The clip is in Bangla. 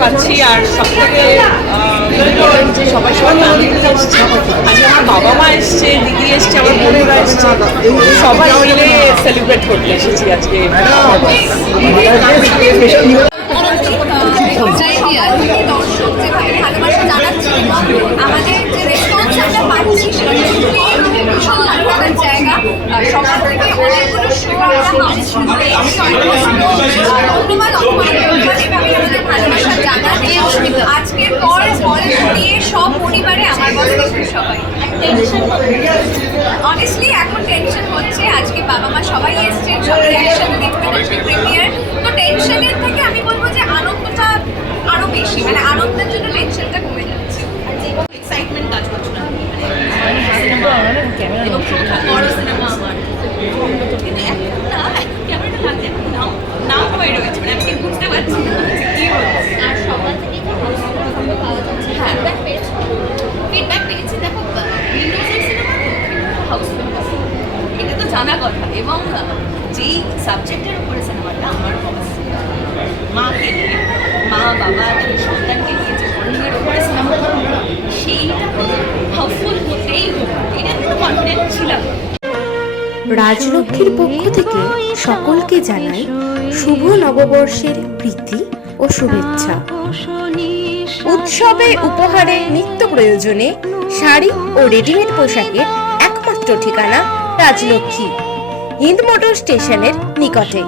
পাচ্ছি আর সব থেকে সবাই সবাই এসছে আজকে আমার বাবা মা এসছে দিদি এসছে আমার বন্ধুরা এসছে সবাই মিলে সেলিব্রেট করতে এসেছি আজকে আর থেকে অনেকগুলো অনেস্টলি এখন টেনশন হচ্ছে। আজকে বাবা মা সবাই এসছেন সবাই একসাথে আজকে প্রিমিয়ার তো টেনশনের থেকে আমি বলব যে আনন্দটা আরও বেশি মানে আনন্দের জন্য টেনশনটা কমে যাচ্ছে। এক্সাইটমেন্ট কাজ করছে না। সিনেমা এবং খুব বড় সিনেমা আমার। কিন্তু এখন না ক্যামেরাটা লাগছে এখন নাম নাম হয়ে রয়েছে মানে আমি বুঝতে পারছি না। কি হচ্ছে আর সকাল থেকেই তো হাউসফুল পাওয়া যাচ্ছে হ্যাঁ। ফিডব্যাক পেয়েছ ফিডব্যাক পেয়েছি দেখো উইন্ডোজের সিনেমা হাউসফুল এটা তো জানা কথা। এবং যেই সাবজেক্টের উপরে সিনেমাটা, আমার মাকে নিয়ে, মা, বাবা, তাদের সন্তানকে নিয়ে যে উপরে সেইটা হাউসফুল হতেই এটা কিন্তু কনফিডেন্ট রাজলক্ষ্মীর পক্ষ থেকে সকলকে জানাই শুভ নববর্ষের প্রীতি ও শুভেচ্ছা। উৎসবে উপহারে নিত্য প্রয়োজনে শাড়ি ও রেডিমেড পোশাকের ঠিকানা রাজলক্ষ্মী হিন্দ মোটর স্টেশনের নিকটে।